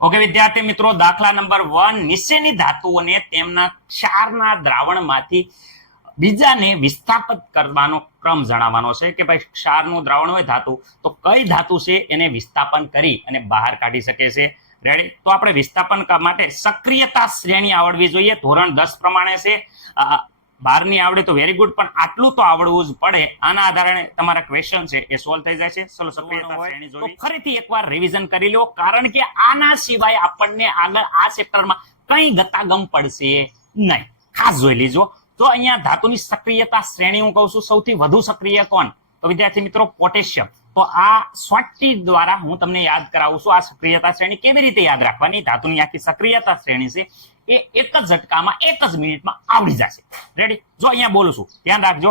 Okay વિદ્યાર્થી મિત્રો, દાખલા નંબર 1, નીચેની ધાતુઓને તેમના ક્ષારના દ્રાવણમાંથી બીજાને વિસ્થાપિત કરવાનો ક્રમ જણાવવાનો છે કે ભાઈ ક્ષારનું દ્રાવણ હોય ધાતુ, તો કઈ ધાતુ છે એને વિસ્થાપન કરી અને બહાર કાઢી શકે છે. રેડી? તો આપણે વિસ્થાપન માટે સક્રિયતા શ્રેણી આવડવી જોઈએ. ધોરણ 10 પ્રમાણે છે. 12ની આવડે તો વેરી ગુડ, પણ આટલું તો આવડવું જ પડે. આના આધારે તમારા ક્વેશ્ચન છે એ સોલ્વ થઈ જાય છે. ચલો, સક્રિયતા શ્રેણી જોઈએ. ફરીથી એકવાર રિવિઝન કરી લો, કારણ કે આના સિવાય આપણને આગળ આ ચેપ્ટરમાં કઈ ગતાગમ પડશે નહીં. ખાસ જોઈ લીજો. તો અહીંયા ધાતુની સક્રિયતા શ્રેણી હું કહું છું, સૌથી વધુ સક્રિય કોણ? તો વિદ્યાર્થી મિત્રો પોટેશિયમ. તો આ શોર્ટકી દ્વારા હું તમને યાદ કરાવું છું. આ સક્રિયતા શ્રેણી કેવી રીતે યાદ રાખવાની? ધાતુની આખી સક્રિયતા શ્રેણી છે એ એક જ ઝટકામાં, એક જ મિનિટમાં આવડી જશે. રેડી? જો અહીંયા બોલું છું, ધ્યાન રાખજો.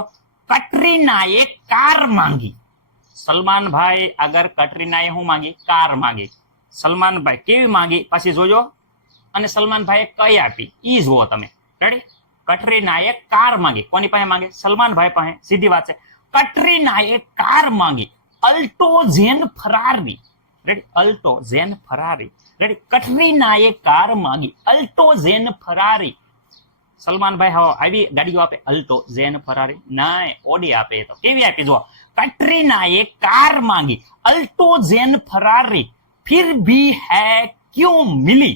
કટરીનાએ કાર માંગી. સલમાનભાઈ આગળ કટરીનાએ શું માંગી? કાર માંગી. સલમાનભાઈ કેવી માંગી પાછી જોજો, અને સલમાનભાઈએ કઈ આપી ઈ જુઓ તમે. રેડી? કટરીનાએ કાર માંગી. કોની પાસે માંગે? સલમાનભાઈ પાસે. સીધી વાત છે. કટરીનાએ કાર માંગી અલ્ટો ઝેન ફરારી. રેડી? અલ્ટો ઝેન ફરારી. રેડી? કટરીનાએ કાર માંગી અલ્ટો ઝેન ફરારી. સલમાનભાઈ હા આવી ગાડીઓ આપે અલ્ટો ઝેન ફરારી? ના, ઓડી આપે. તો કેવી આપી જુઓ. કટરીનાએ કાર માંગી અલ્ટો ઝેન ફરારી, फिर भी है क्यों मिली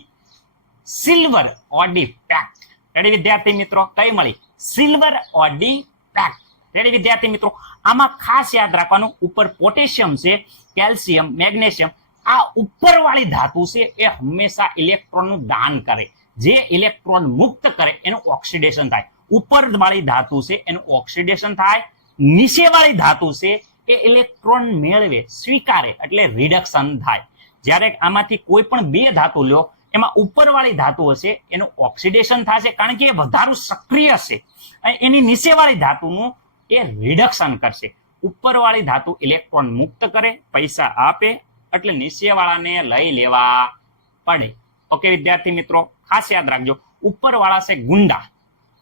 सिल्वर ऑडी पैक्ट. रेडी विद्यार्थी मित्रों? कई मળી? Silver Audi pact. रेडी विद्यार्थी मित्रों? આમાં ખાસ યાદ રાખવાનું, ઉપર પોટેશિયમ છે, કેલ્શિયમ, મેગ્નેશિયમ, આ ઉપરવાળી ધાતુ છે એ હંમેશા ઇલેક્ટ્રોનનું દાન કરે. જે ઇલેક્ટ્રોન મુક્ત કરે એનું ઓક્સિડેશન થાય. ઉપરવાળી ધાતુ છે એનું ઓક્સિડેશન થાય. નીચેવાળી ધાતુ છે એ ઇલેક્ટ્રોન મેળવે, સ્વીકારે, એટલે રિડક્શન થાય. જ્યારે આમાંથી કોઈ પણ બે ધાતુ લ્યો, એમાં ઉપરવાળી ધાતુ હશે એનું ઓક્સિડેશન થશે, કારણ કે એ વધારે સક્રિય છે. એની નીચેવાળી ધાતુનું એ રિડક્શન કરશે. ઉપરવાળી ધાતુ ઇલેક્ટ્રોન મુક્ત કરે, પૈસા આપે, એટલે નીચેવાળાને લઈ લેવા પડે. ઓકે વિદ્યાર્થી મિત્રો, ખાસ યાદ રાખજો. ઉપરવાળા છે ગુંડા,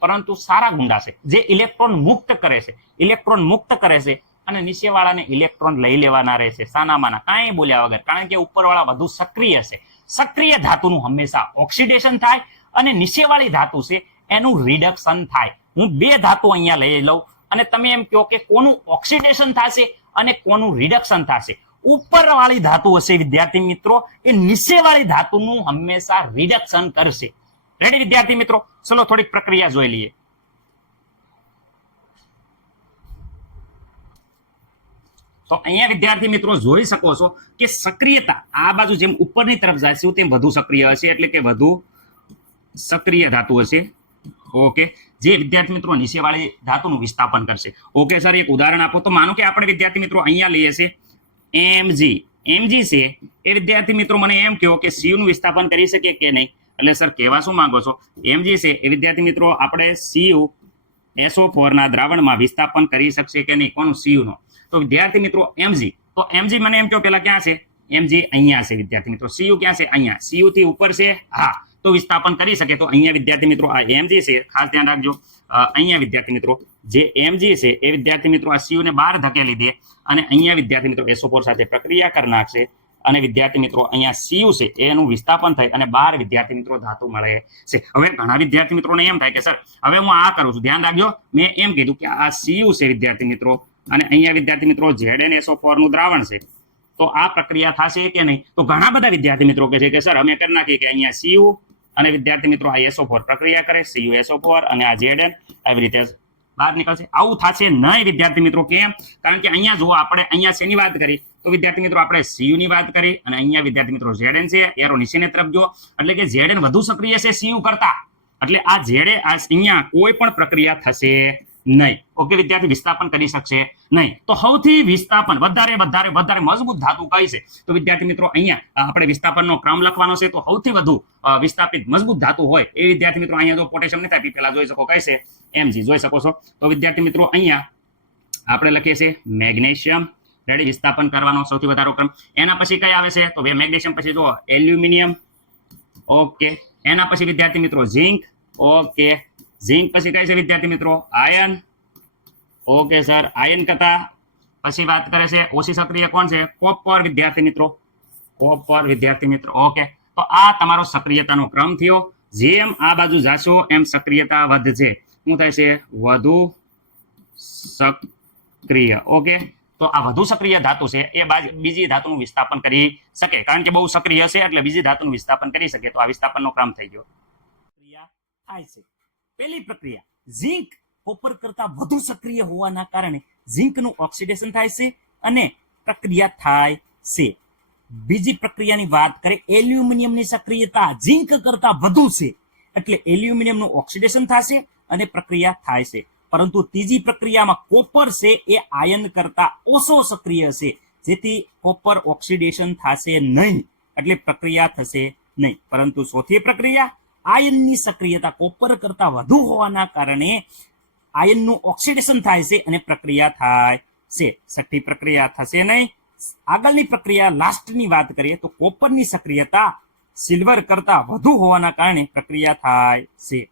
પરંતુ સારા ગુંડા છે, જે ઇલેક્ટ્રોન મુક્ત કરે છે. ઇલેક્ટ્રોન મુક્ત કરે છે અને નીચેવાળાને ઇલેક્ટ્રોન લઈ લેવાના રહેશે, સાનામાના, કાંઈ બોલ્યા વગર, કારણ કે ઉપરવાળા વધુ સક્રિય છે. સક્રિય ધાતુનું હંમેશા ઓક્સિડેશન થાય અને નીચેવાળી ધાતુ છે એનું રિડક્શન થાય. હું બે ધાતુ અહીંયા લઈ લઉં અને તમે એમ કહો કે કોનું ઓક્સિડેશન થશે અને કોનું રિડક્શન થશે. ઉપરવાળી ધાતુ હશે વિદ્યાર્થી મિત્રો, એ નીચેવાળી ધાતુનું હંમેશા રિડક્શન કરશે. રેડી વિદ્યાર્થી મિત્રો? ચલો થોડીક પ્રક્રિયા જોઈ લઈએ. તો અહીંયા વિદ્યાર્થી મિત્રો જોઈ શકો છો કે સક્રિયતા આ બાજુ જેમ ઉપરની તરફ જાય છે તેમ વધુ સક્રિય હશે, એટલે કે વધુ સક્રિય ધાતુ હશે. ઓકે, જે વિદ્યાર્થી મિત્રો નીચેવાળી ધાતુનું વિસ્થાપન કરશે. ઓકે સર, એક ઉદાહરણ આપો. તો માનો કે આપણે વિદ્યાર્થી મિત્રો અહીંયા લઈએ છીએ એમજી. એમજી છે એ વિદ્યાર્થી મિત્રો મને એમ કહો કે સીયુ નું વિસ્થાપન કરી શકે કે નહીં? એટલે સર કહેવા શું માંગો છો? એમજી છે એ વિદ્યાર્થી મિત્રો આપણે સીયુ SO4 ના દ્રાવણમાં વિસ્થાપન કરી શકશે કે નહીં? કોનું? સીયુ નો. તો વિદ્યાર્થી મિત્રો એમજી, તો એમજી મને એમ કહો પેલા ક્યાં છે? એમજી અહીંયા છે વિદ્યાર્થી મિત્રો. સીયુ ક્યાં છે? અહીંયા. સીયુ થી ઉપર છે, હા, તો વિસ્થાપન કરી શકે. તો અહીંયા વિદ્યાર્થી મિત્રો આ એમજી છે, ખાસ ધ્યાન રાખજો. અહીંયા વિદ્યાર્થી મિત્રો જે એમજી છે એ વિદ્યાર્થી મિત્રો આ સીયુ ને બહાર ધકેલી દે અને અહીંયા વિદ્યાર્થી મિત્રો SO4 સાથે પ્રક્રિયા કરી નાખશે અને વિદ્યાર્થી મિત્રો અહીંયા સીયુ છે એનું વિસ્થાપન થાય અને બહાર વિદ્યાર્થી મિત્રો ધાતુ મળે છે. હવે ઘણા વિદ્યાર્થી મિત્રોને એમ થાય કે સર હવે હું આ કરું છું, ધ્યાન રાખજો, મેં એમ કીધું કે આ સીયુ છે વિદ્યાર્થી મિત્રો અને અહીંયા વિદ્યાર્થી મિત્રો ZnSO4 નું દ્રાવણ છે, તો આ પ્રક્રિયા થશે કે નહીં? તો ઘણા બધા વિદ્યાર્થી મિત્રો કહે છે કે સર અમે કરી નાખીએ કે અહીંયા સીયુ અને વિદ્યાર્થી મિત્રો આ SO4 પ્રક્રિયા કરે, સીયુ SO4 અને આ Zn આવી રીતે બહાર નીકળશે. આવું થશે નહીં વિદ્યાર્થી મિત્રો. કેમ? કારણ કે અહીંયા જો આપણે અહીંયા શેની વાત કરી? તો વિદ્યાર્થી મિત્રો આપણે સીયુ ની વાત કરી અને અહીંયા વિદ્યાર્થી મિત્રો Zn છે, એરો નીચેની તરફ જો, એટલે કે Zn વધુ સક્રિય છે સીયુ કરતા, એટલે આ Zn અહીંયા કોઈ પણ પ્રક્રિયા થશે નહીં. ઓકે વિદ્યાર્થી, વિસ્થાપન કરી શકશે નહીં. તો સૌથી વિસ્થાપન વધારે મજબૂત ધાતુ કઈ છે? તો વિદ્યાર્થી મિત્રો અહીંયા આપણે વિસ્થાપનનો ક્રમ લખવાનો છે. તો સૌથી વધુ વિસ્થાપિત મજબૂત ધાતુ હોય એ વિદ્યાર્થી મિત્રો અહીંયા જો પોટેશિયમ નથી આપી, પેલા જોઈ શકો કઈ છે? Mg જોઈ શકો છો. તો વિદ્યાર્થી મિત્રો અહીંયા આપણે લખીએ છીએ મેગ્નેશિયમ. રેડી? વિસ્થાપન કરવાનો સૌથી વધારે ક્રમ. એના પછી કઈ આવે છે? તો મેગ્નેશિયમ પછી જો એલ્યુમિનિયમ. ઓકે, એના પછી વિદ્યાર્થી મિત્રો ઝિંક. ઓકે, ઝિંક પછી કઈ છે વિદ્યાર્થી મિત્રો? આયર્ન. ઓકે સર, આયર્ન કરતા પછી વાત કરે છે ઓછી સક્રિય કોણ છે? કોપર વિદ્યાર્થી મિત્રો. કોપર વિદ્યાર્થી મિત્રો. ઓકે, તો આ તમારો સક્રિયતાનો ક્રમ થયો. જેમ આ બાજુ જાશો એમ સક્રિયતા વધશે. શું થાય છે? વધુ સક્રિય. ઓકે, તો આ વધુ સક્રિય ધાતુ છે એ બીજી ધાતુનું વિસ્થાપન કરી શકે, કારણ કે બહુ સક્રિય છે એટલે બીજી ધાતુનું વિસ્થાપન કરી શકે. તો આ વિસ્થાપનનો ક્રમ થઈ ગયો. પ્રક્રિયા થાય છે. પહેલી પ્રક્રિયા, ઝિંક કોપર કરતા વધુ સક્રિય હોવાના કારણે ઝિંકનું ઓક્સિડેશન થાય છે અને પ્રક્રિયા થાય છે. બીજી પ્રક્રિયાની વાત કરીએ, એલ્યુમિનિયમની સક્રિયતા ઝિંક કરતા વધુ છે એટલે એલ્યુમિનિયમનું ઓક્સિડેશન થશે અને પ્રક્રિયા થાય છે. પરંતુ ત્રીજી પ્રક્રિયામાં કોપર છે એ આયન કરતા ઓછો સક્રિય છે, જેથી કોપર ઓક્સિડેશન થશે નહીં એટલે પ્રક્રિયા થશે નહીં. પરંતુ ચોથી પ્રક્રિયા, આયનની સક્રિયતા કોપર કરતા વધુ હોવાના કારણે આયનનું ઓક્સિડેશન થાય છે અને પ્રક્રિયા થાય છે. છઠ્ઠી પ્રક્રિયા થશે નહીં. આગળની પ્રક્રિયા લાસ્ટની વાત કરીએ તો કોપરની સક્રિયતા સિલ્વર કરતા વધુ હોવાના કારણે પ્રક્રિયા થાય છે.